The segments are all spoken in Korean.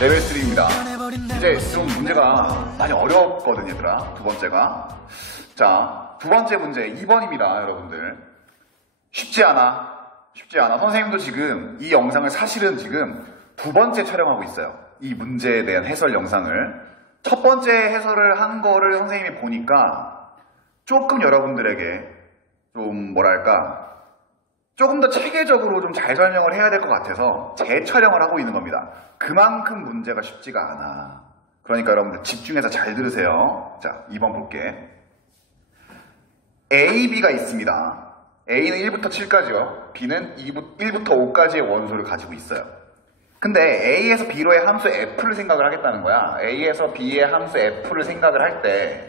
레벨 3입니다. 이제 좀 문제가 많이 어렵거든요, 얘들아. 두 번째가. 자, 두 번째 문제 2번입니다, 여러분들. 쉽지 않아. 쉽지 않아. 선생님도 지금 이 영상을 사실은 지금 두 번째 촬영하고 있어요. 이 문제에 대한 해설 영상을. 첫 번째 해설을 한 거를 선생님이 보니까 조금 여러분들에게 좀 뭐랄까 조금 더 체계적으로 좀 잘 설명을 해야 될 것 같아서 재촬영을 하고 있는 겁니다. 그만큼 문제가 쉽지가 않아. 그러니까 여러분들 집중해서 잘 들으세요. 자, 2번 볼게. A, B가 있습니다. A는 1부터 7까지요. B는 1부터 5까지의 원소를 가지고 있어요. 근데 A에서 B로의 함수 F를 생각을 하겠다는 거야. A에서 B의 함수 F를 생각을 할 때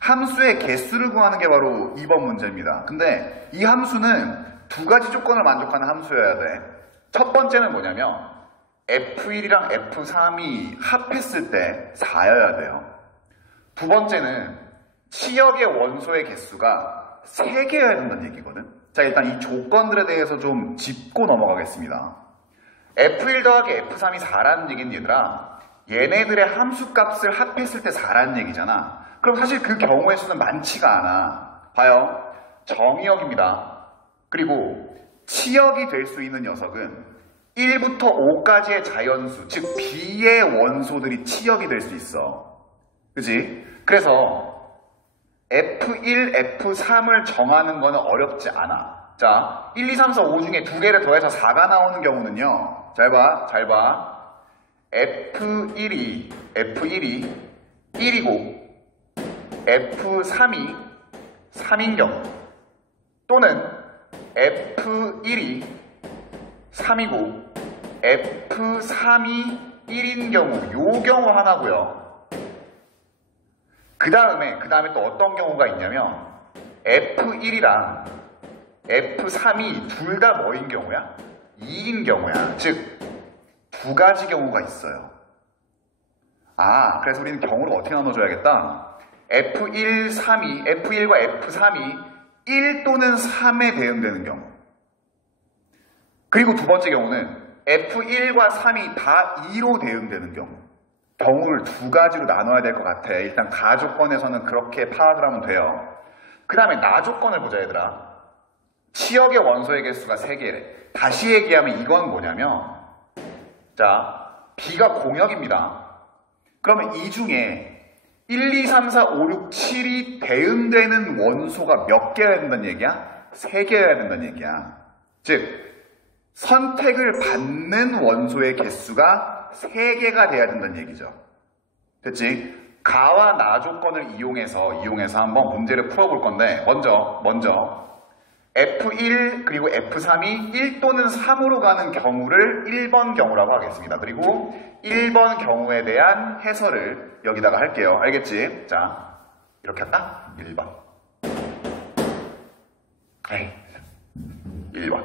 함수의 개수를 구하는 게 바로 2번 문제입니다. 근데 이 함수는 두 가지 조건을 만족하는 함수여야 돼. 첫 번째는 뭐냐면 F1이랑 F3이 합했을 때 4여야 돼요. 두 번째는 치역의 원소의 개수가 3개여야 된다는 얘기거든. 자, 일단 이 조건들에 대해서 좀 짚고 넘어가겠습니다. F1 더하기 F3이 4라는 얘기는 얘들아, 얘네들의 함수값을 합했을 때 4라는 얘기잖아. 그럼 사실 그 경우의 수는 많지가 않아. 봐요. 정의역입니다. 그리고 치역이 될 수 있는 녀석은 1부터 5까지의 자연수, 즉 B의 원소들이 치역이 될 수 있어. 그치? 그래서 F1, F3을 정하는 거는 어렵지 않아. 자, 1, 2, 3, 4, 5 중에 두 개를 더해서 4가 나오는 경우는요. 잘 봐, 잘 봐. F1이 1이고 F3이 3인 경우, 또는 F1이 3이고 F3이 1인 경우, 요 경우 하나고요. 그 다음에 또 어떤 경우가 있냐면 F1이랑 F3이 둘 다 뭐인 경우야? 2인 경우야. 즉 두 가지 경우가 있어요. 아, 그래서 우리는 경우를 어떻게 나눠줘야겠다. F1과 F3이 1 또는 3에 대응되는 경우. 그리고 두 번째 경우는 F1과 3이 다 2로 대응되는 경우. 경우를 두 가지로 나눠야 될 것 같아. 일단 가조건에서는 그렇게 파악을 하면 돼요. 그 다음에 나조건을 보자, 얘들아. 치역의 원소의 개수가 3개래. 다시 얘기하면 이건 뭐냐면, 자, B가 공역입니다. 그러면 이 중에 1, 2, 3, 4, 5, 6, 7이 대응되는 원소가 몇 개여야 된다는 얘기야? 3개여야 된다는 얘기야. 즉, 선택을 받는 원소의 개수가 3개가 돼야 된다는 얘기죠. 됐지? 가와 나 조건을 이용해서 한번 문제를 풀어볼 건데, 먼저 F1 그리고 F3이 1 또는 3으로 가는 경우를 1번 경우라고 하겠습니다. 그리고 1번 경우에 대한 해설을 여기다가 할게요. 알겠지? 자, 이렇게 할까? 1번. 에이, 1번.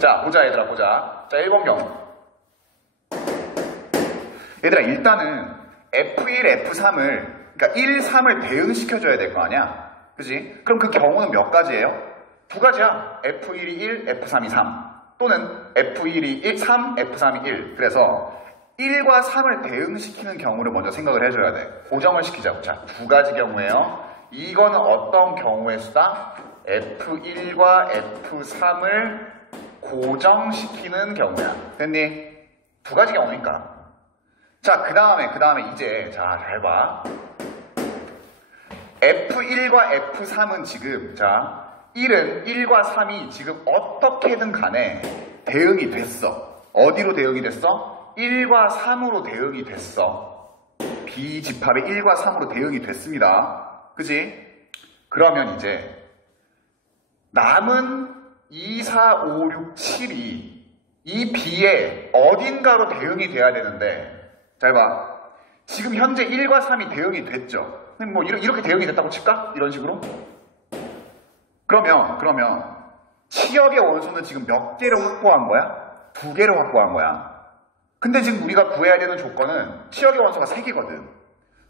자, 보자, 얘들아, 보자. 자, 1번 경우. 얘들아, 일단은 F1, F3을, 그러니까 1, 3을 대응시켜줘야 될 거 아니야? 그치? 그럼 그 경우는 몇 가지예요? 두 가지야. F1이 1, F3이 3. 또는 F1이 1, 3, F3이 1. 그래서 1과 3을 대응시키는 경우를 먼저 생각을 해줘야 돼. 고정을 시키자고. 자, 두 가지 경우예요. 이거는 어떤 경우의 수다? F1과 F3을 고정시키는 경우야. 됐니? 두 가지 경우니까. 자, 그 다음에 이제, 자, 잘 봐. F1과 F3은 지금, 자, 1과 3이 지금 어떻게든 간에 대응이 됐어. 어디로 대응이 됐어? 1과 3으로 대응이 됐어. B집합의 1과 3으로 대응이 됐습니다. 그치? 그러면 이제 남은 2, 4, 5, 6, 7이 이 B에 어딘가로 대응이 돼야 되는데, 잘 봐. 지금 현재 1과 3이 대응이 됐죠. 뭐 이렇게 대응이 됐다고 칠까? 이런 식으로? 그러면 치역의 원소는 지금 몇 개를 확보한 거야? 2개를 확보한 거야. 근데 지금 우리가 구해야 되는 조건은 치역의 원소가 3개거든.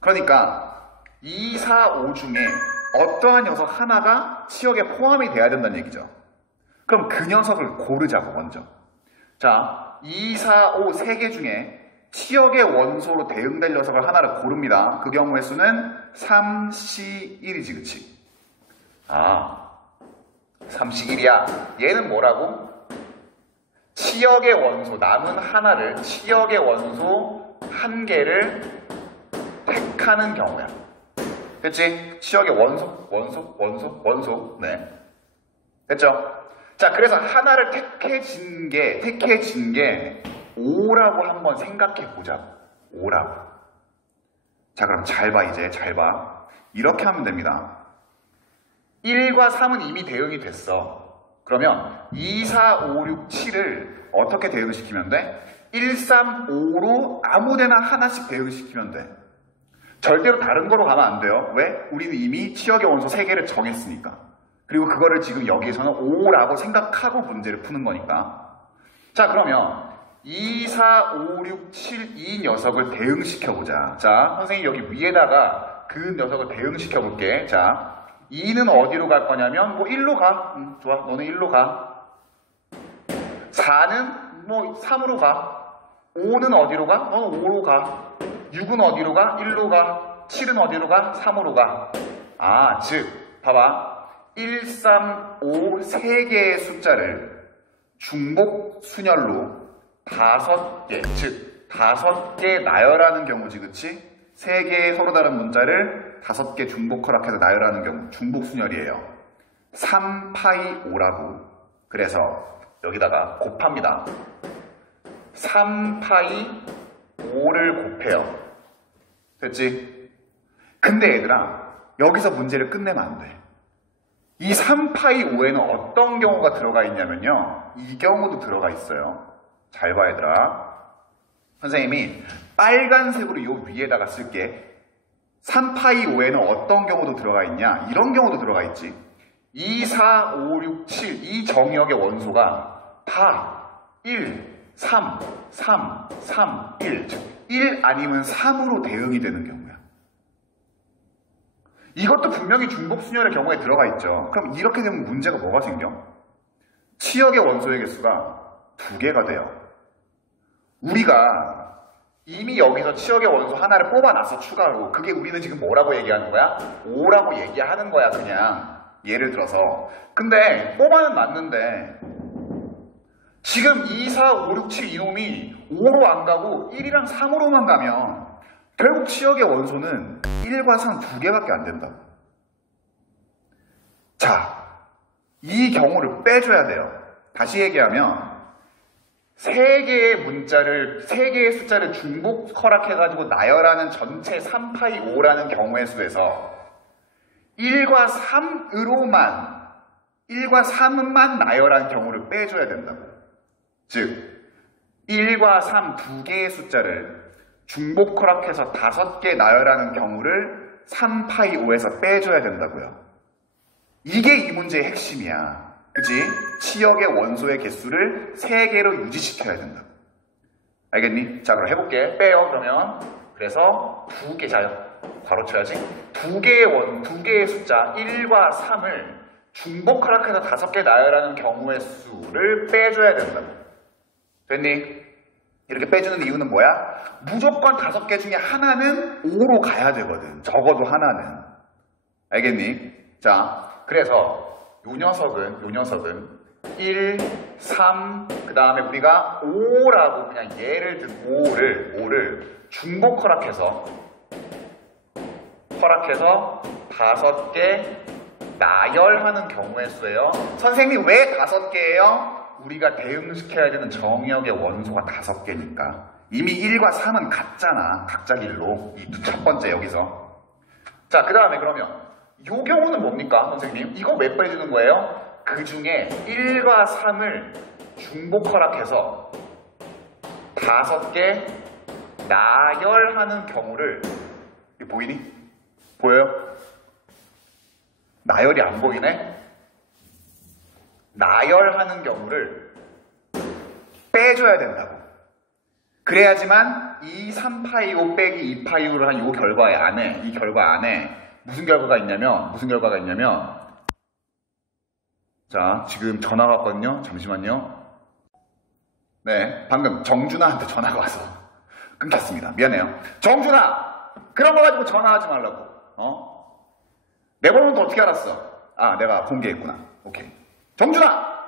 그러니까 2, 4, 5 중에 어떠한 녀석 하나가 치역에 포함이 돼야 된다는 얘기죠. 그럼 그 녀석을 고르자고 먼저. 자, 2, 4, 5 3개 중에 치역의 원소로 대응될 녀석을 하나를 고릅니다. 그 경우의 수는 3C1이지, 그치? 3C1이야. 얘는 뭐라고? 치역의 원소, 남은 하나를, 치역의 원소 한 개를 택하는 경우야. 됐지? 치역의 원소. 네. 됐죠? 자, 그래서 하나를 택해진 게 5라고 한번 생각해 보자. 5라고. 자, 그럼 잘 봐, 이제. 잘 봐. 이렇게 하면 됩니다. 1과 3은 이미 대응이 됐어. 그러면 2, 4, 5, 6, 7을 어떻게 대응시키면 돼? 1, 3, 5로 아무데나 하나씩 대응시키면 돼. 절대로 다른 거로 가면 안 돼요. 왜? 우리는 이미 치역의 원소 3개를 정했으니까. 그리고 그거를 지금 여기에서는 5라고 생각하고 문제를 푸는 거니까. 자, 그러면 2, 4, 5, 6, 7, 이 녀석을 대응시켜보자. 자, 선생님 여기 위에다가 그 녀석을 대응시켜볼게. 자, 2는 어디로 갈 거냐면 뭐 1로 가. 좋아, 너는 1로 가. 4는 뭐 3으로 가. 5는 어디로 가? 너는 5로 가. 6은 어디로 가? 1로 가. 7은 어디로 가? 3으로 가. 즉, 봐봐. 1, 3, 5, 3개의 숫자를 중복 순열로 5개, 즉 5개 나열하는 경우지, 그치? 3개의 서로 다른 문자를 5개 중복 허락해서 나열하는 경우, 중복 순열이에요. 3파이 5라고. 그래서 여기다가 곱합니다. 3파이 5를 곱해요. 됐지? 근데 얘들아, 여기서 문제를 끝내면 안 돼. 이 3파이 5에는 어떤 경우가 들어가 있냐면요. 이 경우도 들어가 있어요. 잘 봐, 얘들아. 선생님이 빨간색으로 요 위에다가 쓸게. 3파이 5에는 어떤 경우도 들어가 있냐? 이런 경우도 들어가 있지. 2, 4, 5, 6, 7 이 정역의 원소가 다 1, 3, 3, 3, 1 즉 1 아니면 3으로 대응이 되는 경우야. 이것도 분명히 중복순열의 경우에 들어가 있죠. 그럼 이렇게 되면 문제가 뭐가 생겨? 치역의 원소의 개수가 2개가 돼요. 우리가 이미 여기서 치역의 원소 하나를 뽑아놨어, 추가로. 그게 우리는 지금 뭐라고 얘기하는 거야? 5라고 얘기하는 거야, 그냥. 예를 들어서. 근데 뽑아는 놨는데 지금 2, 4, 5, 6, 7 이놈이 5로 안 가고 1이랑 3으로만 가면 결국 치역의 원소는 1과 3 2개밖에 안 된다. 자, 이 경우를 빼줘야 돼요. 다시 얘기하면 3개의 숫자를 중복 허락해가지고 나열하는 전체 3파이 5라는 경우의 수에서 1과 3만 나열한 경우를 빼줘야 된다고. 즉 1과 3 2개의 숫자를 중복 허락해서 5개 나열하는 경우를 3파이 5에서 빼줘야 된다고요. 이게 이 문제의 핵심이야. 그치? 치역의 원소의 개수를 3개로 유지시켜야 된다. 알겠니? 자, 그럼 해볼게. 빼요, 그러면. 그래서 2개, 자, 괄호 쳐야지. 2개의 숫자 1과 3을 중복 허락해서 5개 나열하는 경우의 수를 빼줘야 된다. 됐니? 이렇게 빼주는 이유는 뭐야? 무조건 5개 중에 하나는 5로 가야 되거든. 적어도 하나는. 알겠니? 자, 그래서 요 녀석은 1, 3, 그 다음에 우리가 5라고 그냥 예를 든 5를 중복 허락해서 5개 나열하는 경우의 수예요. 선생님이 왜 5개예요? 우리가 대응시켜야 되는 정역의 원소가 5개니까. 이미 1과 3은 같잖아. 각자 길로. 이 첫 번째 여기서. 자, 그 다음에 그러면 요 경우는 뭡니까, 선생님? 이거 몇 빼주는 거예요? 그 중에 1과 3을 중복 허락해서 5개 나열하는 경우를, 이거 보이니? 보여요? 나열이 안 보이네? 나열하는 경우를 빼줘야 된다고. 그래야지만 이 3파이 5 빼기 2파이 5를 한 이 결과 안에 무슨 결과가 있냐면 자, 지금 전화가 왔거든요. 잠시만요. 네, 방금 정준하한테 전화가 와서 끊겼습니다. 미안해요. 정준아! 그런 거 가지고 전화하지 말라고. 내 번호는 어떻게 알았어? 아, 내가 공개했구나. 오케이. 정준아!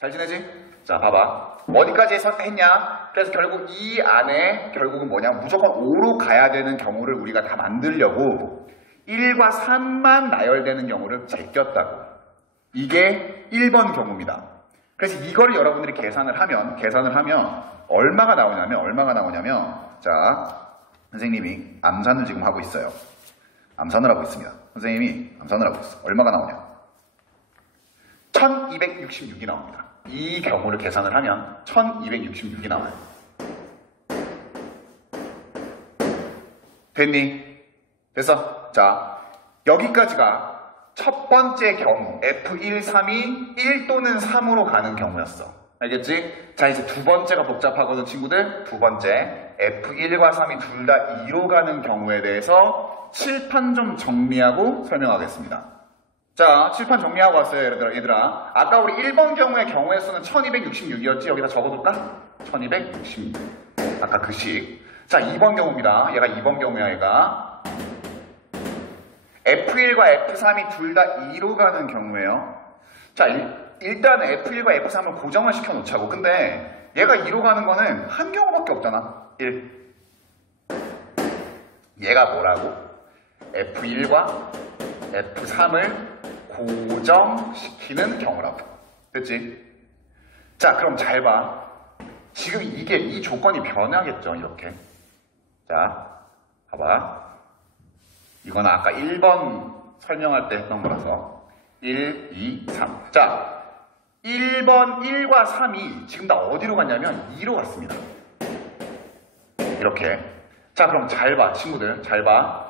잘 지내지? 자, 봐봐. 어디까지 했냐? 그래서 결국 이 안에 결국은 뭐냐? 무조건 5로 가야 되는 경우를 우리가 다 만들려고 1과 3만 나열되는 경우를 제꼈다고. 이게 1번 경우입니다. 그래서 이거를 여러분들이 계산을 하면 얼마가 나오냐면 자, 선생님이 암산을 지금 하고 있어요. 암산을 하고 있습니다. 선생님이 암산을 하고 있어. 얼마가 나오냐? 1266이 나옵니다. 이 경우를 계산을 하면 1266이 나와요. 됐니? 됐어? 자, 여기까지가 첫 번째 경우 F1, 3이 1 또는 3으로 가는 경우였어. 알겠지? 자, 이제 두 번째가 복잡하거든, 친구들. 두 번째 F1과 3이 둘 다 2로 가는 경우에 대해서 칠판 좀 정리하고 설명하겠습니다. 자, 칠판 정리하고 왔어요, 얘들아. 아까 우리 1번 경우의 경우의 수는 1266이었지? 여기다 적어둘까? 1266. 아까 그 식. 자, 2번 경우입니다. 얘가 2번 경우야, 얘가. F1과 F3이 둘 다 2로 가는 경우예요. 자, 일단 F1과 F3을 고정을 시켜놓자고. 근데 얘가 2로 가는 거는 한 경우밖에 없잖아. 1. 얘가 뭐라고? F1과 F3을 고정시키는 경우라고. 됐지? 자, 그럼 잘 봐. 지금 이 조건이 변하겠죠, 이렇게. 자, 봐봐. 이건 아까 1번 설명할 때 했던 거라서 1, 2, 3. 자, 1번 1과 3이 지금 다 어디로 갔냐면 2로 갔습니다. 이렇게. 자, 그럼 잘 봐, 친구들. 잘 봐.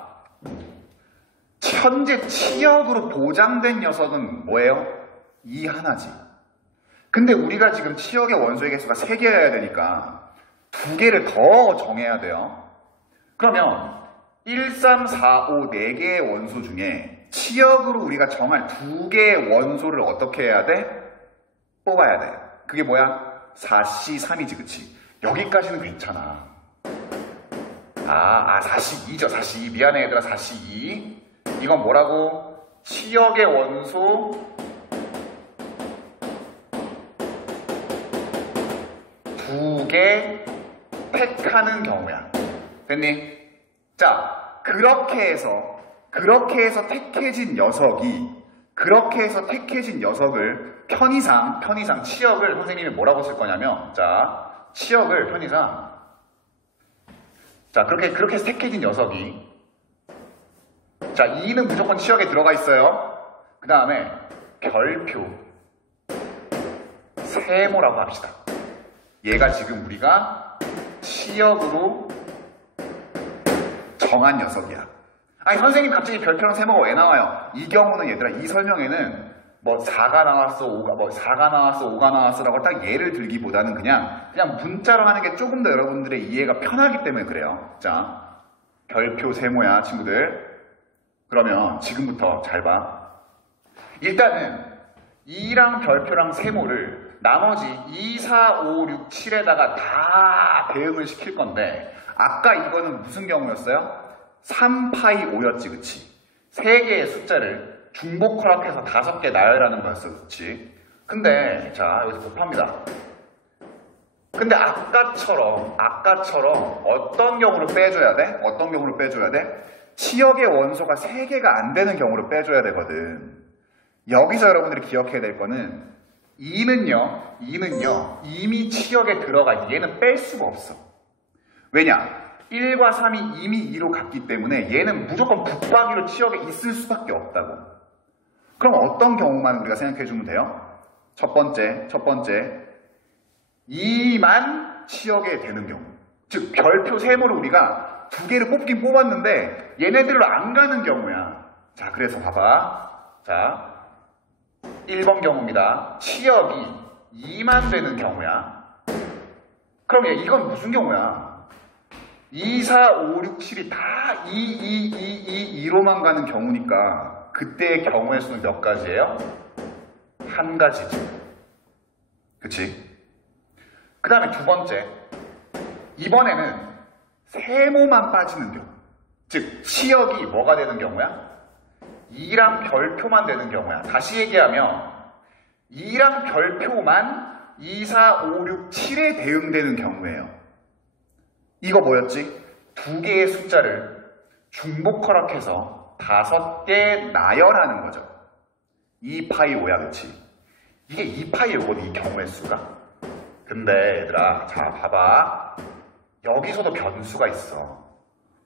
현재 치역으로 보장된 녀석은 뭐예요? 2 하나지. 근데 우리가 지금 치역의 원소의 개수가 3개여야 되니까 2개를 더 정해야 돼요. 그러면 1, 3, 4, 5, 4개의 원소 중에 치역으로 우리가 정할 2개의 원소를 어떻게 해야 돼? 뽑아야 돼. 그게 뭐야? 4C3이지, 그치? 여기까지는 괜찮아. 4C2죠, 4C2. 미안해, 얘들아, 4C2. 이건 뭐라고? 치역의 원소 2개 택하는 경우야. 됐니? 자, 그렇게 해서 택해진 녀석을 편의상 치역을 선생님이 뭐라고 쓸 거냐면, 자, 치역을 편의상, 자, 그렇게 해서 택해진 녀석이, 자, 2는 무조건 치역에 들어가 있어요. 그 다음에 별표 세모라고 합시다. 얘가 지금 우리가 치역으로 정한 녀석이야. 아니, 선생님 갑자기 별표랑 세모가 왜 나와요? 이 경우는 얘들아, 이 설명에는 뭐 4가 나왔어, 4가 나왔어, 5가 나왔어라고 딱 예를 들기보다는 그냥 문자로 하는 게 조금 더 여러분들의 이해가 편하기 때문에 그래요. 자, 별표 세모야, 친구들. 그러면 지금부터 잘 봐. 일단은 2랑 별표랑 세모를 나머지 2, 4, 5, 6, 7에다가 다 대응을 시킬 건데, 아까 이거는 무슨 경우였어요? 3파이 5였지, 그치? 3개의 숫자를 중복 허락해서 5개 나열하는 거였어, 그치? 근데 자, 여기서 곱합니다. 근데 아까처럼 어떤 경우를 빼줘야 돼? 어떤 경우를 빼줘야 돼? 치역의 원소가 3개가 안 되는 경우를 빼줘야 되거든. 여기서 여러분들이 기억해야 될 거는 2는요 이미 치역에 들어가 있어. 얘는 뺄 수가 없어. 왜냐? 1과 3이 이미 2로 갔기 때문에 얘는 무조건 붙박이로 치역에 있을 수밖에 없다고. 그럼 어떤 경우만 우리가 생각해 주면 돼요? 첫 번째 2만 치역에 되는 경우. 즉 별표 세모를 우리가 2개를 뽑긴 뽑았는데 얘네들로 안 가는 경우야. 자, 그래서 봐봐. 자, 1번 경우입니다. 치역이 2만 되는 경우야. 그럼 이건 무슨 경우야? 2, 4, 5, 6, 7이 다 2로만 가는 경우니까 그때의 경우의 수는 몇 가지예요? 한 가지지. 그치? 그 다음에 두 번째. 이번에는 세모만 빠지는 경우. 즉 치역이 뭐가 되는 경우야? 2랑 별표만 되는 경우야. 다시 얘기하면 2랑 별표만 2, 4, 5, 6, 7에 대응되는 경우예요. 이거 뭐였지? 두 개의 숫자를 중복 허락해서 5개 나열하는 거죠. 2파이 5야, 그치? 이게 2파이 5거든, 이 경우의 수가. 근데 얘들아, 자 봐봐. 여기서도 변수가 있어.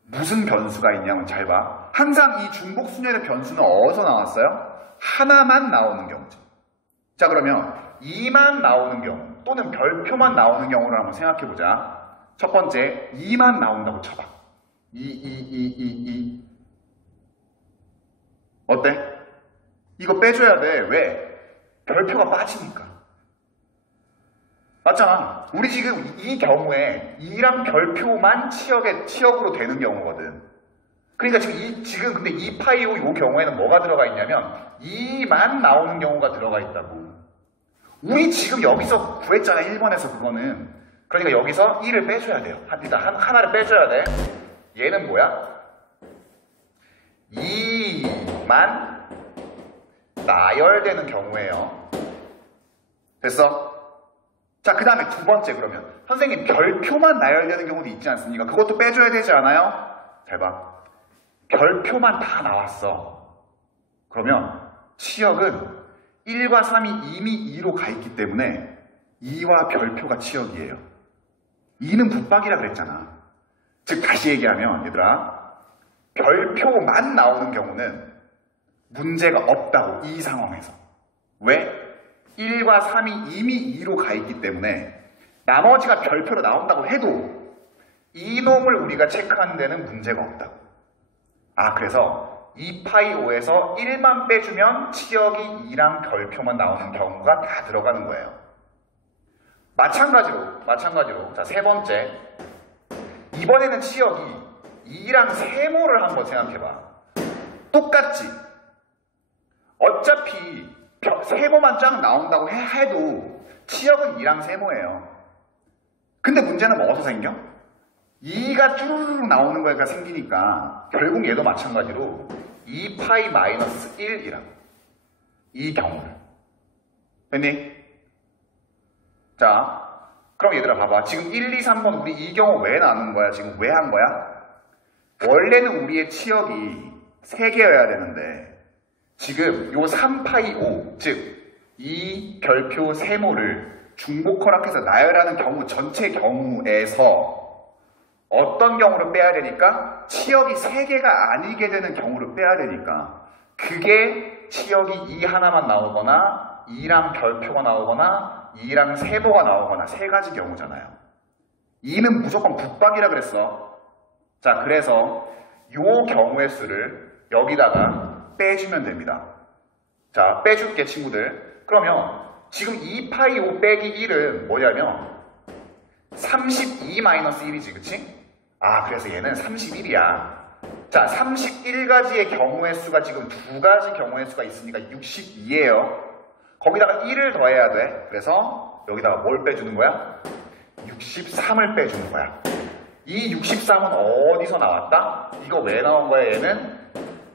무슨 변수가 있냐면 잘 봐. 항상 이 중복 순열의 변수는 어디서 나왔어요? 하나만 나오는 경우죠. 자 그러면 2만 나오는 경우 또는 별표만 나오는 경우를 한번 생각해보자. 첫 번째 2만 나온다고 쳐봐. 2. 어때? 이거 빼줘야 돼. 왜? 별표가 빠지니까. 맞잖아. 우리 지금 이 경우에 2랑 별표만 치역으로 되는 경우거든. 그러니까 지금 근데 2파이 5 이 경우에는 뭐가 들어가 있냐면 2만 나오는 경우가 들어가 있다고. 우리 지금 여기서 구했잖아. 1번에서 그거는. 그러니까 여기서 1을 빼줘야 돼요. 일단 하나를 빼줘야 돼. 얘는 뭐야? 2만 나열되는 경우예요. 됐어? 자, 그 다음에 두 번째 그러면 선생님 별표만 나열되는 경우도 있지 않습니까? 그것도 빼줘야 되지 않아요? 잘 봐. 별표만 다 나왔어. 그러면 치역은 1과 3이 이미 2로 가 있기 때문에 2와 별표가 치역이에요. 2는 붙박이라 그랬잖아. 즉 다시 얘기하면 얘들아 별표만 나오는 경우는 문제가 없다고. 이 상황에서. 왜? 1과 3이 이미 2로 가 있기 때문에 나머지가 별표로 나온다고 해도 이놈을 우리가 체크하는 데는 문제가 없다고. 아, 그래서 2파이 5에서 1만 빼주면 치역이 2랑 별표만 나오는 경우가 다 들어가는 거예요. 마찬가지로 자, 세 번째. 이번에는 치역이 2랑 세모를 한번 생각해봐. 똑같지? 어차피 세모만 쫙 나온다고 해도 치역은 2랑 세모예요. 근데 문제는 뭐 어디서 생겨? 2가 쭈르륵 나오는 거가 생기니까 결국 얘도 마찬가지로 2파이 마이너스 1이라고. 이 경우를. 됐니? 자, 그럼 얘들아 봐봐. 지금 1, 2, 3번 우리 이 경우 왜 나눈 거야? 지금 왜 한 거야? 원래는 우리의 치역이 3개여야 되는데 지금 요 3파이 5, 즉 이 별표 세모를 중복 허락해서 나열하는 경우 전체 경우에서 어떤 경우를 빼야 되니까 치역이 3개가 아니게 되는 경우를 빼야 되니까 그게 치역이 2 하나만 나오거나 2랑 별표가 나오거나 2랑 세모가 나오거나 세 가지 경우잖아요. 2는 무조건 붙박이라 그랬어. 자, 그래서 요 경우의 수를 여기다가 빼주면 됩니다. 자, 빼줄게 친구들. 그러면 지금 2파이 5 빼기 1은 뭐냐면 32-1이지, 그치? 아, 그래서 얘는 31이야. 자, 31가지의 경우의 수가 지금 2가지 경우의 수가 있으니까 62예요. 거기다가 1을 더해야 돼. 그래서 여기다가 뭘 빼주는 거야? 63을 빼주는 거야. 이 63은 어디서 나왔다? 이거 왜 나온 거야? 얘는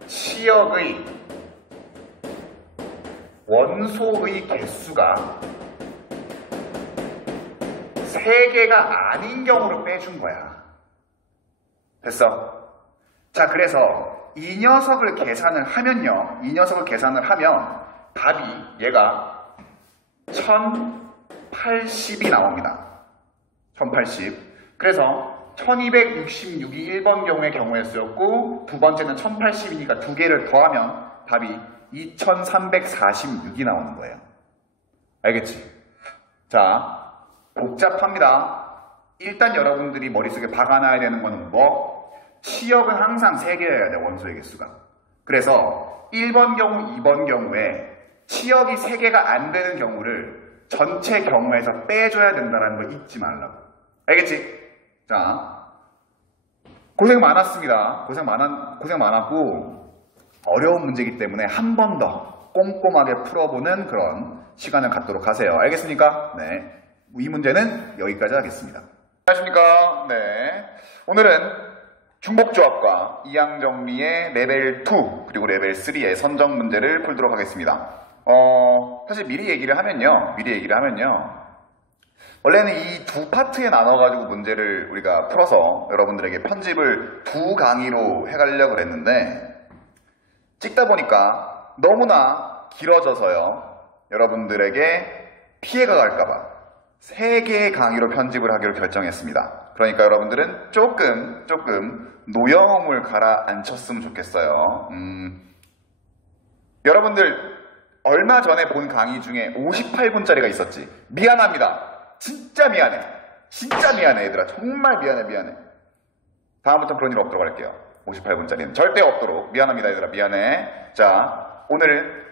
치역의 원소의 개수가 3개가 아닌 경우를 빼준 거야. 됐어? 자, 그래서 이 녀석을 계산을 하면요. 이 녀석을 계산을 하면 답이 얘가 1080이 나옵니다. 1080. 그래서 1266이 1번 경우의 수였고 두 번째는 1080이니까 두 개를 더하면 답이 2346이 나오는 거예요. 알겠지? 자, 복잡합니다. 일단 여러분들이 머릿속에 박아놔야 되는 거는 뭐? 치역은 항상 3개여야 돼, 원소의 개수가. 그래서 1번 경우, 2번 경우에 치역이 3개가 안 되는 경우를 전체 경우에서 빼줘야 된다는 걸 잊지 말라고. 알겠지? 자, 고생 많았습니다. 고생 많았고 어려운 문제이기 때문에 한 번 더 꼼꼼하게 풀어보는 그런 시간을 갖도록 하세요. 알겠습니까? 네. 이 문제는 여기까지 하겠습니다. 안녕하십니까? 네. 오늘은 중복조합과 이항정리의 레벨 2 그리고 레벨 3의 선정 문제를 풀도록 하겠습니다. 사실 미리 얘기를 하면요. 원래는 이 두 파트에 나눠가지고 문제를 우리가 풀어서 여러분들에게 편집을 두 강의로 해가려고 했는데 찍다 보니까 너무나 길어져서요. 여러분들에게 피해가 갈까봐 3개의 강의로 편집을 하기로 결정했습니다. 그러니까 여러분들은 조금 노여움을 가라앉혔으면 좋겠어요. 여러분들 얼마 전에 본 강의 중에 58분짜리가 있었지. 미안합니다. 진짜 미안해 얘들아. 정말 미안해. 다음부터 그런 일 없도록 할게요. 58분짜리는 절대 없도록. 미안합니다 얘들아. 미안해. 자, 오늘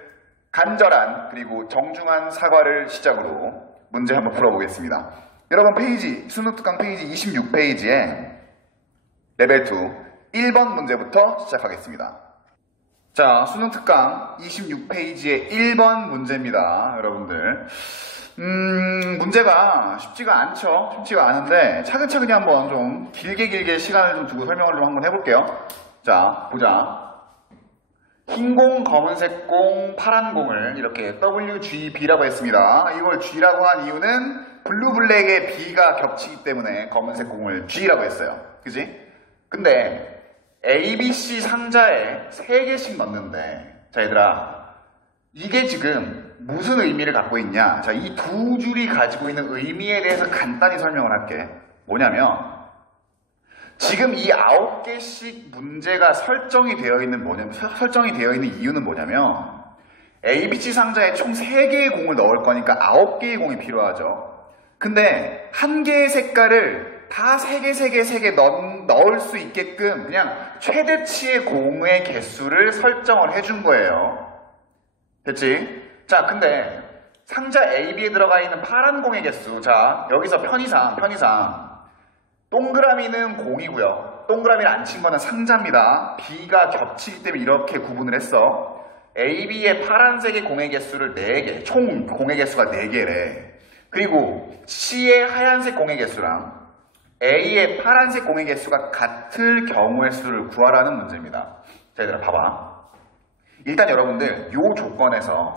간절한 그리고 정중한 사과를 시작으로 문제 한번 풀어보겠습니다. 여러분 페이지, 수능 특강 페이지 26페이지에 레벨 2 1번 문제부터 시작하겠습니다. 자, 수능 특강 26페이지의 1번 문제입니다. 여러분들. 문제가 쉽지가 않은데 차근차근히 한번 좀 길게 시간을 좀 두고 설명을 좀 한번 해볼게요. 자, 보자. 흰 공, 검은색 공, 파란 공을 이렇게 WGB라고 했습니다. 이걸 G라고 한 이유는 블루 블랙의 B가 겹치기 때문에 검은색 공을 G라고 했어요. 그지? 근데 ABC 상자에 3개씩 넣는데, 자 얘들아, 이게 지금 무슨 의미를 갖고 있냐? 자, 이 두 줄이 가지고 있는 의미에 대해서 간단히 설명을 할게. 뭐냐면 지금 이 9개씩 문제가 설정이 되어 있는 이유는 뭐냐면 ABC 상자에 총 3개의 공을 넣을 거니까 9개의 공이 필요하죠. 근데 한 개의 색깔을 다 3개 넣을 수 있게끔 그냥 최대치의 공의 개수를 설정을 해준 거예요. 됐지? 자, 근데 상자 AB에 들어가 있는 파란 공의 개수, 자, 여기서 편의상 동그라미는 공이고요. 동그라미를 안 친 거는 상자입니다. B가 겹치기 때문에 이렇게 구분을 했어. AB의 파란색의 공의 개수를 4개, 총 공의 개수가 4개래. 그리고 C의 하얀색 공의 개수랑 A의 파란색 공의 개수가 같을 경우의 수를 구하라는 문제입니다. 자, 얘들아 봐봐. 일단 여러분들 이 조건에서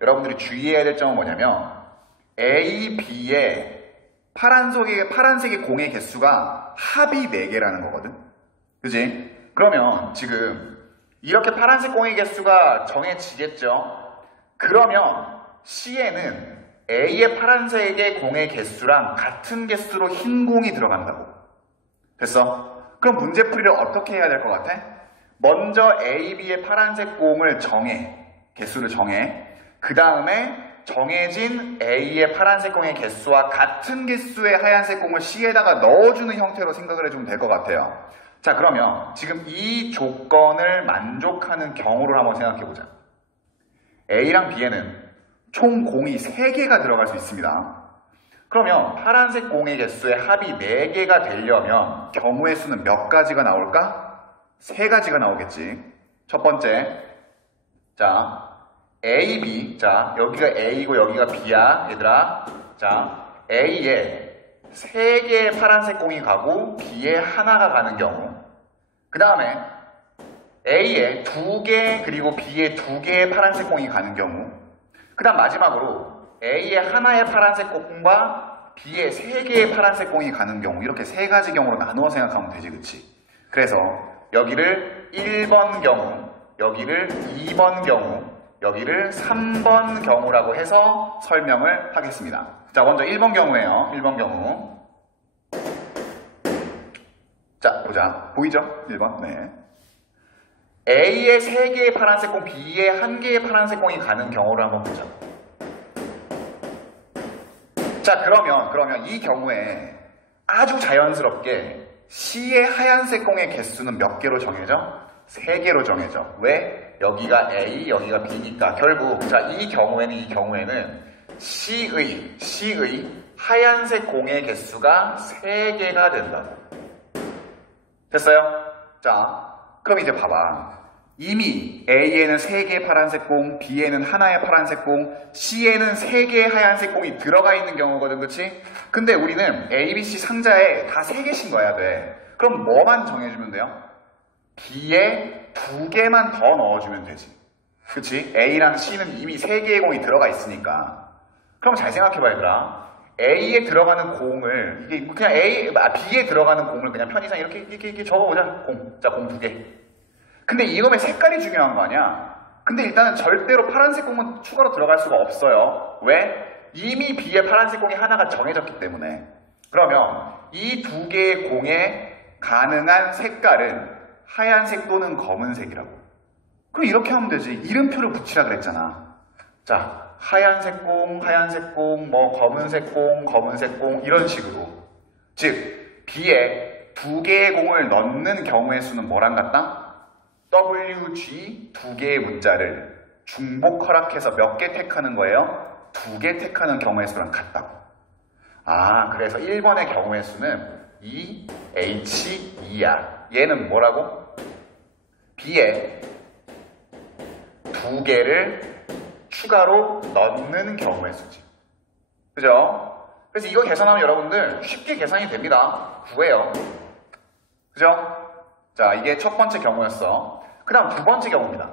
여러분들이 주의해야 될 점은 뭐냐면 A, B의 파란색의 공의 개수가 합이 4개라는 거거든. 그지? 그러면 지금 이렇게 파란색 공의 개수가 정해지겠죠? 그러면 C에는 A의 파란색의 공의 개수랑 같은 개수로 흰 공이 들어간다고. 됐어? 그럼 문제풀이를 어떻게 해야 될 것 같아? 먼저 A, B의 파란색 공을 개수를 정해. 그 다음에 정해진 A의 파란색 공의 개수와 같은 개수의 하얀색 공을 C에다가 넣어주는 형태로 생각을 해주면 될 것 같아요. 자, 그러면 지금 이 조건을 만족하는 경우를 한번 생각해보자. A랑 B에는 총 공이 3개가 들어갈 수 있습니다. 그러면 파란색 공의 개수의 합이 4개가 되려면 경우의 수는 몇 가지가 나올까? 3가지가 나오겠지. 첫 번째, 자, A, B. 자, 여기가 A고 여기가 B야, 얘들아. 자, A에 3개의 파란색 공이 가고 B에 하나가 가는 경우. 그 다음에 A에 2개 그리고 B에 2개의 파란색 공이 가는 경우. 그 다음 마지막으로 A에 하나의 파란색 공과 B에 3개의 파란색 공이 가는 경우. 이렇게 3가지 경우로 나누어 생각하면 되지, 그치? 그래서 여기를 1번 경우, 여기를 2번 경우, 여기를 3번 경우라고 해서 설명을 하겠습니다. 자, 먼저 1번 경우예요. 1번 경우. 자, 보자. 보이죠? 1번. 네. A에 3개의 파란색 공, B에 1개의 파란색 공이 가는 경우를 한번 보자. 자, 그러면 이 경우에 아주 자연스럽게 C의 하얀색 공의 개수는 몇 개로 정해져? 3개로 정해져. 왜? 여기가 A, 여기가 B니까. 결국 자, 이 경우에는 C의 하얀색 공의 개수가 3개가 된다고. 됐어요? 자, 그럼 이제 봐봐. 이미 A에는 3개의 파란색 공, B에는 하나의 파란색 공, C에는 3개의 하얀색 공이 들어가 있는 경우거든, 그치? 근데 우리는 A, B, C 상자에 다 3개씩 넣어야 돼. 그럼 뭐만 정해주면 돼요? B에 2개만 더 넣어주면 되지. 그치? A랑 C는 이미 3개의 공이 들어가 있으니까. 그럼 잘 생각해봐 얘들아. A에 들어가는 공을 이게 그냥 B에 들어가는 공을 그냥 편의상 이렇게 적어보자. 자, 공 2개. 근데 이놈의 색깔이 중요한 거 아니야? 근데 일단은 절대로 파란색 공은 추가로 들어갈 수가 없어요. 왜? 이미 B에 파란색 공이 하나가 정해졌기 때문에. 그러면 이 2개의 공에 가능한 색깔은 하얀색 또는 검은색이라고. 그럼 이렇게 하면 되지. 이름표를 붙이라 그랬잖아. 자, 하얀색 공, 뭐 검은색 공 이런 식으로. 즉, B에 2개의 공을 넣는 경우의 수는 뭐랑 같다? WG 2개의 문자를 중복 허락해서 몇 개 택하는 거예요? 2개 택하는 경우의 수랑 같다고. 아, 그래서 1번의 경우의 수는 H2야. 얘는 뭐라고? B에 2개를 추가로 넣는 경우의 수지. 그죠? 그래서 이거 계산하면 여러분들 쉽게 계산이 됩니다. 9예요. 그죠? 자, 이게 첫 번째 경우였어. 그 다음 두 번째 경우입니다.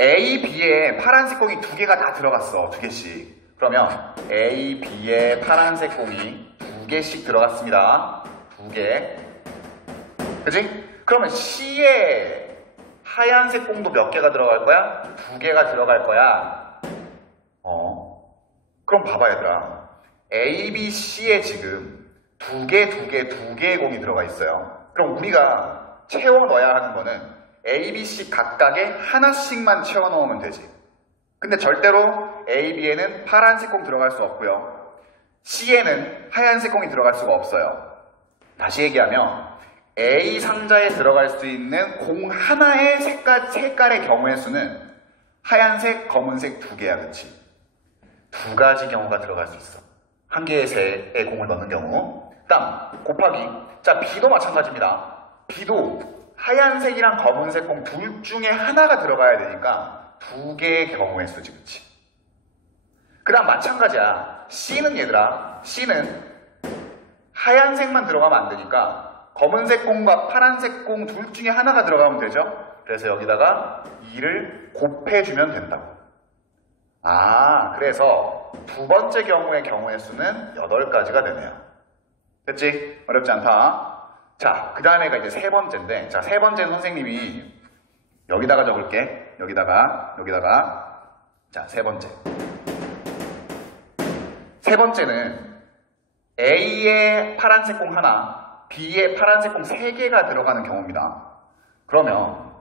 A, B에 파란색 공이 2개가 다 들어갔어. 2개씩. 그러면 A, B에 파란색 공이 2개씩 들어갔습니다. 2개. 그치? 그러면 C에 하얀색 공도 몇 개가 들어갈 거야? 2개가 들어갈 거야. 그럼 봐봐 얘들아. A, B, C에 지금 2개의 공이 들어가 있어요. 그럼 우리가 채워 넣어야 하는 거는 A, B, C 각각에 하나씩만 채워 넣으면 되지. 근데 절대로 A, B에는 파란색 공 들어갈 수 없고요. C에는 하얀색 공이 들어갈 수가 없어요. 다시 얘기하면 A 상자에 들어갈 수 있는 공 하나의 색깔의 경우의 수는 하얀색, 검은색 2개야, 그치? 2가지 경우가 들어갈 수 있어. 한 개의 새의 공을 넣는 경우. 다음, 곱하기. 자, B도 마찬가지입니다. B도 하얀색이랑 검은색 공 둘 중에 하나가 들어가야 되니까 2개의 경우의 수지, 그치? 그 다음 마찬가지야. C는 얘들아, C는 하얀색만 들어가면 안 되니까 검은색 공과 파란색 공 둘 중에 하나가 들어가면 되죠? 그래서 여기다가 2를 곱해주면 된다고. 아, 그래서 두 번째 경우의 수는 8가지가 되네요. 됐지? 어렵지 않다. 자, 그 다음에가 이제 세 번째인데, 자, 세 번째는 선생님이 여기다가 적을게. 여기다가. 자, 세 번째. 세 번째는 A에 파란색 공 하나, B에 파란색 공 3개가 들어가는 경우입니다. 그러면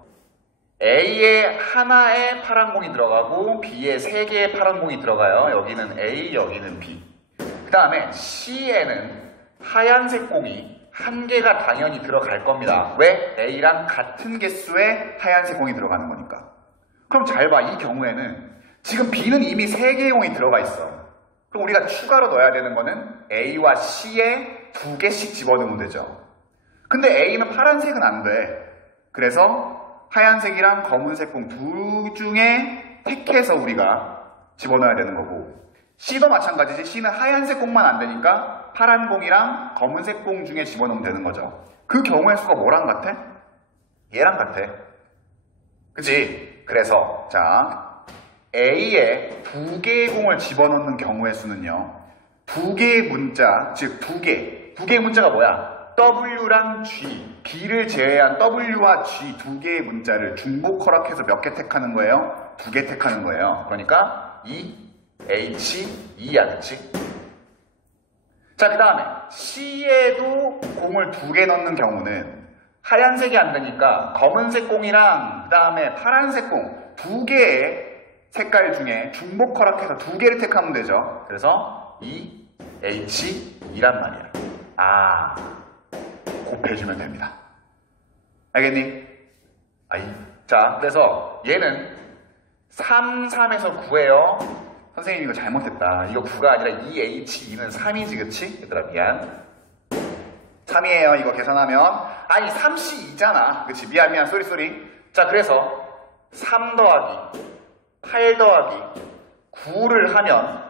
A에 하나의 파란 공이 들어가고 B에 3개의 파란 공이 들어가요. 여기는 A, 여기는 B. 그 다음에 C에는 하얀색 공이 1개가 당연히 들어갈 겁니다. 왜? A랑 같은 개수의 하얀색 공이 들어가는 거니까. 그럼 잘 봐. 이 경우에는 지금 B는 이미 3개의 공이 들어가 있어. 그럼 우리가 추가로 넣어야 되는 거는 A와 C에 2개씩 집어넣으면 되죠. 근데 A는 파란색은 안 돼. 그래서 하얀색이랑 검은색 공 둘 중에 택해서 우리가 집어넣어야 되는 거고, C도 마찬가지지. C는 하얀색 공만 안 되니까 파란 공이랑 검은색 공 중에 집어넣으면 되는 거죠. 그 경우의 수가 뭐랑 같아? 얘랑 같아. 그치? 그래서 자, A에 2개의 공을 집어넣는 경우의 수는요, 2개의 문자, 즉 2개의 문자가 뭐야? W랑 G, B를 제외한 W와 G 2개의 문자를 중복 허락해서 몇 개 택하는 거예요? 2개 택하는 거예요. 그러니까 H, E야, 그치? 자, 그 다음에 C에도 공을 2개 넣는 경우는 하얀색이 안 되니까 검은색 공이랑 그 다음에 파란색 공 2개의 색깔 중에 중복 허락해서 2개를 택하면 되죠. 그래서 E, H, E란 말이야. 아, 곱해주면 됩니다. 알겠니? 자, 그래서 얘는 3, 3에서 9예요. 선생님 이거 잘못했다. 이거 9가 아니라 EH2는 3이지, 그치? 얘들아 미안. 3이에요. 이거 계산하면. 아니 3C2잖아. 그치? 미안 쏘리. 자, 그래서 3 더하기 8 더하기 9를 하면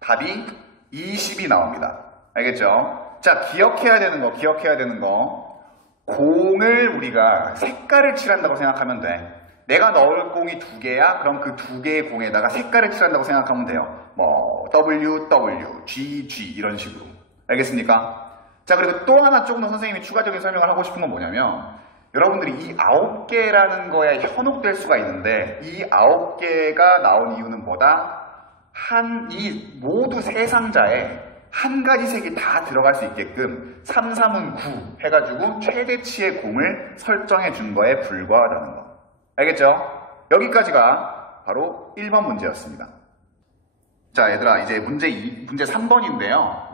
답이 20이 나옵니다. 알겠죠? 자, 기억해야 되는 거. 공을 우리가 색깔을 칠한다고 생각하면 돼. 내가 넣을 공이 2개야? 그럼 그 2개의 공에다가 색깔을 칠한다고 생각하면 돼요. 뭐 W, W, G, G 이런 식으로. 알겠습니까? 자, 그리고 또 하나 조금 더 선생님이 추가적인 설명을 하고 싶은 건 뭐냐면 여러분들이 이 9개라는 거에 현혹될 수가 있는데 이 9개가 나온 이유는 뭐다? 이 모두 세 상자에 한 가지 색이 다 들어갈 수 있게끔 3, 3은 9 해가지고 최대치의 공을 설정해 준 거에 불과하다는 거. 알겠죠? 여기까지가 바로 1번 문제였습니다. 자, 얘들아, 이제 문제 3번인데요.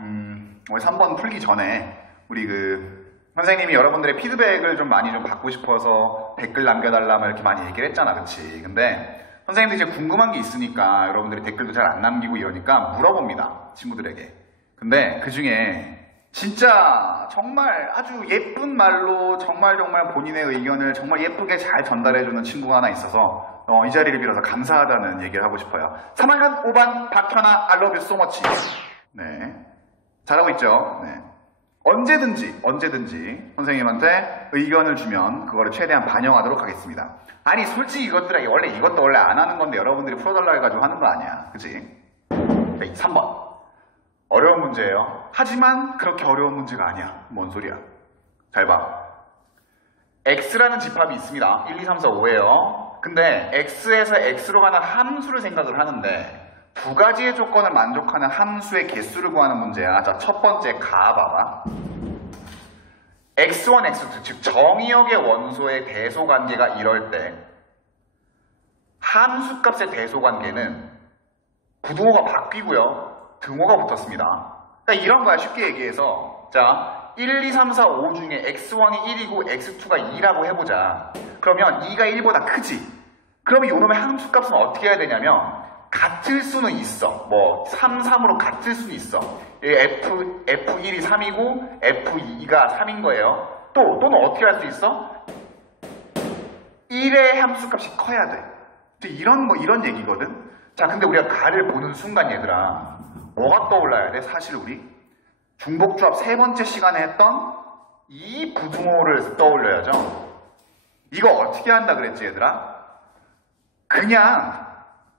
오늘 3번 풀기 전에 우리 선생님이 여러분들의 피드백을 좀 많이 받고 싶어서 댓글 남겨달라 이렇게 많이 얘기를 했잖아, 그치? 근데 선생님도 이제 궁금한 게 있으니까 여러분들이 댓글도 잘 안 남기고 이러니까 물어봅니다, 친구들에게. 근데 그 중에 진짜 정말 아주 예쁜 말로 정말 본인의 의견을 정말 예쁘게 잘 전달해주는 친구가 하나 있어서 이 자리를 빌어서 감사하다는 얘기를 하고 싶어요. 3학년 5반 박현아 I love you so much. 네, 잘하고 있죠? 네. 언제든지 선생님한테 의견을 주면 그거를 최대한 반영하도록 하겠습니다. 아니 솔직히 이것들이 이것도 원래 안 하는 건데 여러분들이 풀어달라 해가지고 하는 거 아니야, 그치? 3번 어려운 문제예요. 하지만 그렇게 어려운 문제가 아니야. 뭔 소리야? 잘 봐. x라는 집합이 있습니다. 1, 2, 3, 4, 5예요. 근데 x에서 x로 가는 함수를 생각을 하는데 두 가지의 조건을 만족하는 함수의 개수를 구하는 문제야. 자, 첫 번째 가 봐봐. x1, x2, 즉 정의역의 원소의 대소관계가 이럴 때 함수값의 대소관계는 부등호가 바뀌고요. 등호가 붙었습니다. 그러니까 이런 거야, 쉽게 얘기해서. 자, 1, 2, 3, 4, 5 중에 x1이 1이고 x2가 2라고 해보자. 그러면 2가 1보다 크지? 그러면 이놈의 함수값은 어떻게 해야 되냐면 같을 수는 있어. 뭐 3, 3으로 같을 수는 있어. f1이 3이고 f2가 3인 거예요. 또는 어떻게 할 수 있어? 1의 함수값이 커야 돼. 이런 얘기거든. 자, 근데 우리가 가를 보는 순간 얘들아 뭐가 떠올라야 돼? 사실 우리 중복조합 3번째 시간에 했던 이 부등호를 떠올려야죠. 이거 어떻게 한다 그랬지 얘들아? 그냥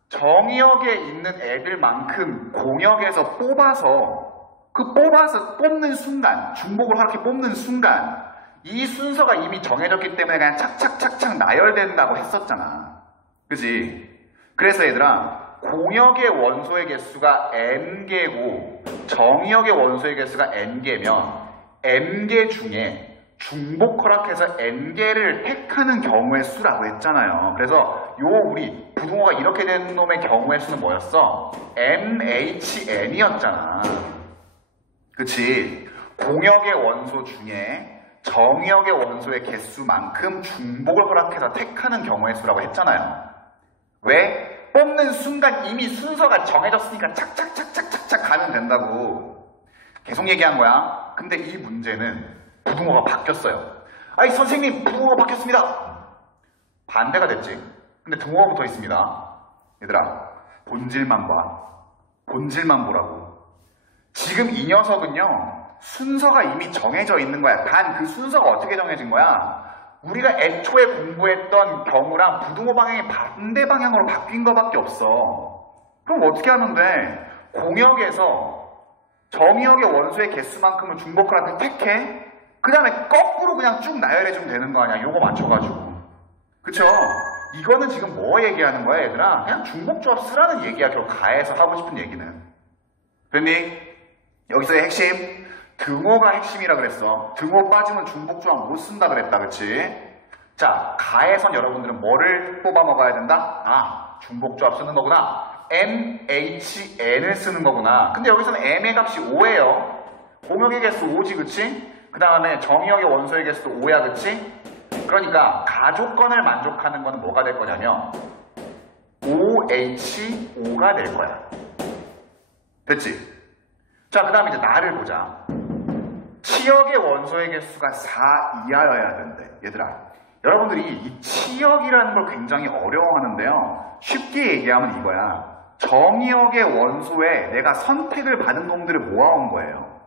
정의역에 있는 애들만큼 공역에서 뽑아서 뽑는 순간, 중복을 그렇게 뽑는 순간 이 순서가 이미 정해졌기 때문에 그냥 착착착착 나열된다고 했었잖아. 그지? 그래서 얘들아 공역의 원소의 개수가 n개고 정의역의 원소의 개수가 n개면 n개 중에 중복 허락해서 n개를 택하는 경우의 수라고 했잖아요. 그래서 우리 부등호가 이렇게 된 놈의 경우의 수는 뭐였어? MHN이었잖아. 그치? 공역의 원소 중에 정의역의 원소의 개수만큼 중복을 허락해서 택하는 경우의 수라고 했잖아요. 왜? 뽑는 순간 이미 순서가 정해졌으니까 착착착착착착 가면 된다고 계속 얘기한 거야. 근데 이 문제는 부등호가 바뀌었어요. 아니 선생님 부등호가 바뀌었습니다. 반대가 됐지. 근데 등호가 붙어 있습니다. 얘들아 본질만 봐. 본질만 보라고. 지금 이 녀석은요 순서가 이미 정해져 있는 거야. 단 그 순서가 어떻게 정해진 거야? 우리가 애초에 공부했던 경우랑 부등호 방향이 반대 방향으로 바뀐 것밖에 없어. 그럼 어떻게 하면 돼? 공역에서 정의역의 원소의 개수만큼을 중복하라고 택해? 그 다음에 거꾸로 그냥 쭉 나열해주면 되는 거 아니야? 요거 맞춰가지고. 그쵸? 이거는 지금 뭐 얘기하는 거야 얘들아? 그냥 중복조합 쓰라는 얘기야. 결국 가에서 하고 싶은 얘기는. 됐니? 여기서의 핵심. 등호가 핵심이라 그랬어. 등호 빠지면 중복조합 못 쓴다 그랬다. 그치? 자, 가에선 여러분들은 뭐를 뽑아 먹어야 된다? 중복조합 쓰는 거구나. MHN을 쓰는 거구나. 근데 여기서는 M의 값이 5예요. 공역의 개수 5지, 그치? 그 다음에 정의역의 원소의 개수도 5야, 그치? 그러니까 가조건을 만족하는 건 뭐가 될 거냐면 OH5가 될 거야. 됐지? 자, 그 다음에 이제 나를 보자. 치역의 원소의 개수가 4 이하여야 된대. 얘들아, 여러분들이 이 치역이라는 걸 굉장히 어려워하는데요. 쉽게 얘기하면 이거야. 정의역의 원소에 내가 선택을 받은 놈들을 모아온 거예요.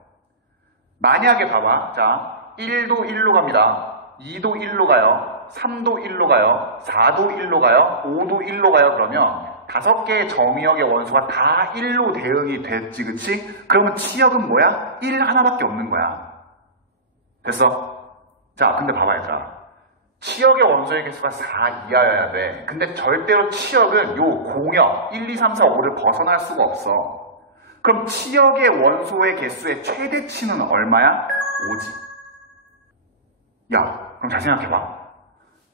만약에 봐봐. 자, 1도 1로 갑니다. 2도 1로 가요. 3도 1로 가요. 4도 1로 가요. 5도 1로 가요. 그러면 5개의 정의역의 원소가 다 1로 대응이 됐지, 그치? 그러면 치역은 뭐야? 1 하나밖에 없는 거야. 됐어? 자, 근데 봐봐요. 자, 치역의 원소의 개수가 4 이하여야 돼. 근데 절대로 치역은 요 공역 1, 2, 3, 4, 5를 벗어날 수가 없어. 그럼 치역의 원소의 개수의 최대치는 얼마야? 5지. 야, 그럼 잘 생각해봐.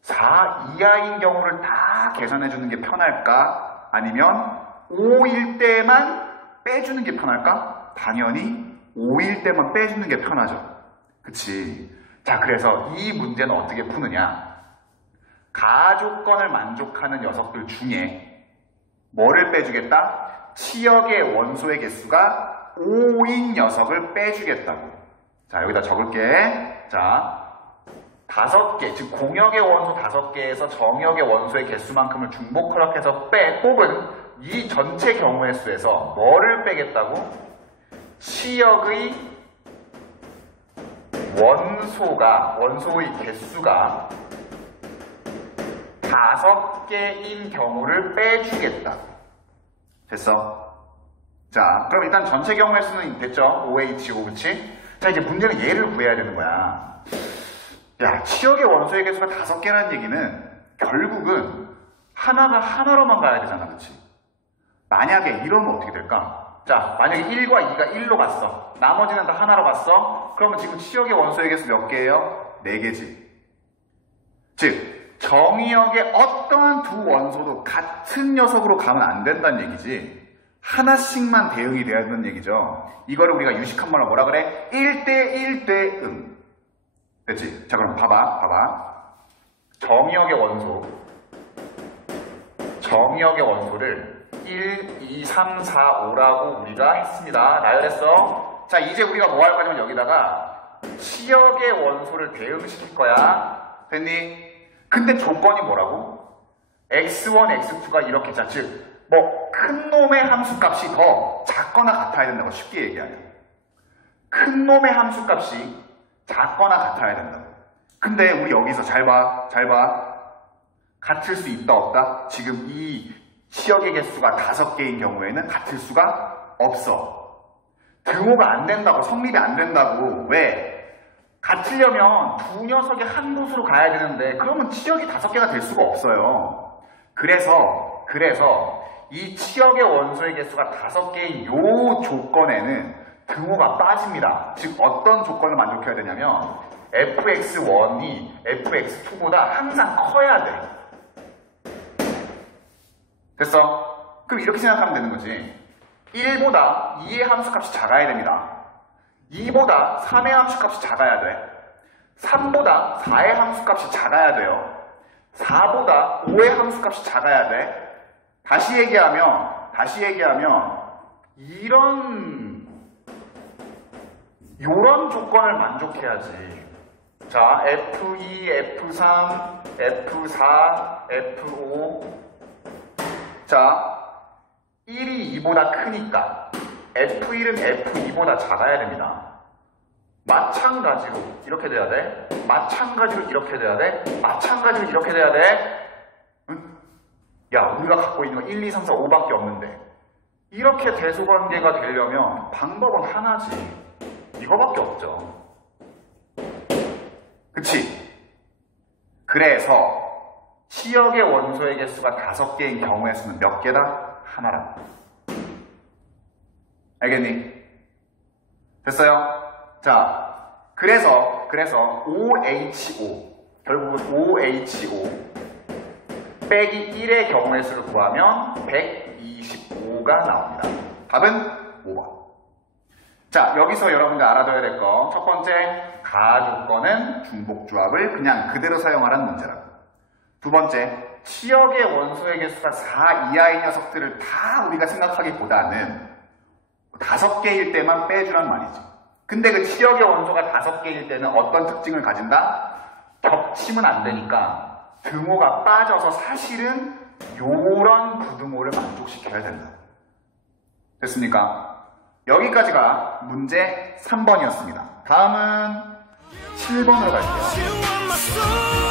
4 이하인 경우를 다 계산해주는 게 편할까? 아니면 5일 때만 빼주는 게 편할까? 당연히 5일 때만 빼주는 게 편하죠. 그치? 자, 그래서 이 문제는 어떻게 푸느냐? 가조건을 만족하는 녀석들 중에 뭐를 빼주겠다? 치역의 원소의 개수가 5인 녀석을 빼주겠다고. 자, 여기다 적을게. 자, 5개, 즉 공역의 원소 5개에서 정역의 원소의 개수만큼을 중복 허락해서 뽑은 이 전체 경우의 수에서 뭐를 빼겠다고? 치역의 원소의 개수가 5개인 경우를 빼주겠다. 됐어? 자, 그럼 일단 전체 경우의 수는 됐죠? OH5, 그치? 자, 이제 문제는 얘를 구해야 되는 거야. 야, 치역의 원소의 개수가 5개라는 얘기는 결국은 하나가 하나로만 가야 되잖아, 그치? 만약에 이러면 어떻게 될까? 자, 만약에 1과 2가 1로 갔어. 나머지는 다 하나로 갔어. 그러면 지금 치역의 원소의 개수 몇 개예요? 4개지. 즉, 정의역의 어떠한 두 원소도 같은 녀석으로 가면 안 된다는 얘기지. 하나씩만 대응이 돼야 된다는 얘기죠. 이거를 우리가 유식한 말로 뭐라 그래? 1대1 대응. 됐지? 자, 그럼 봐봐. 정의역의 원소를 1, 2, 3, 4, 5라고 우리가 했습니다. 나열했어. 자, 이제 우리가 뭐 할 거냐면 여기다가 치역의 원소를 대응시킬 거야. 됐니? 근데 조건이 뭐라고? x1, x2가 이렇게 자, 즉, 큰 놈의 함수값이 더 작거나 같아야 된다고 쉽게 얘기하면. 큰 놈의 함수값이 작거나 같아야 된다고. 근데 우리 여기서 잘 봐. 같을 수 있다, 없다? 지금 이 치역의 개수가 5개인 경우에는 같을 수가 없어. 등호가 안 된다고, 성립이 안 된다고. 왜? 같으려면 두 녀석이 한 곳으로 가야 되는데 그러면 치역이 5개가 될 수가 없어요. 그래서 이 치역의 원소의 개수가 5개인 요 조건에는 등호가 빠집니다. 즉 어떤 조건을 만족해야 되냐면 fx1이 fx2보다 항상 커야 돼. 됐어? 그럼 이렇게 생각하면 되는 거지. 1보다 2의 함수값이 작아야 됩니다. 2보다 3의 함수값이 작아야 돼. 3보다 4의 함수값이 작아야 돼요. 4보다 5의 함수값이 작아야 돼. 다시 얘기하면 요런 조건을 만족해야지. 자, F2, F3, F4, F5. 자, 1이 2보다 크니까 F1은 F2보다 작아야 됩니다. 마찬가지로 이렇게 돼야 돼. 마찬가지로 이렇게 돼야 돼. 마찬가지로 이렇게 돼야 돼. 응? 야, 우리가 갖고 있는 건 1, 2, 3, 4, 5밖에 없는데 이렇게 대소관계가 되려면 방법은 하나지. 이거밖에 없죠. 그치? 그래서 치역의 원소의 개수가 5개인 경우의 수는 몇 개다? 하나라. 알겠니? 됐어요? 자, 그래서 OHO, 결국은 OHO 빼기 1의 경우의 수를 구하면 125가 나옵니다. 답은 5번. 자, 여기서 여러분들 알아둬야 될 거. 첫 번째, 가조건은 중복조합을 그냥 그대로 사용하라는 문제라고. 두 번째, 치역의 원소의 개수가 4 이하의 녀석들을 다 우리가 생각하기보다는 5개일 때만 빼주란 말이지. 근데 그 치역의 원소가 5개일 때는 어떤 특징을 가진다? 겹치면 안 되니까 등호가 빠져서 사실은 요런 부등호를 만족시켜야 된다. 됐습니까? 여기까지가 문제 3번이었습니다. 다음은 7번으로 갈게요. You are my soul.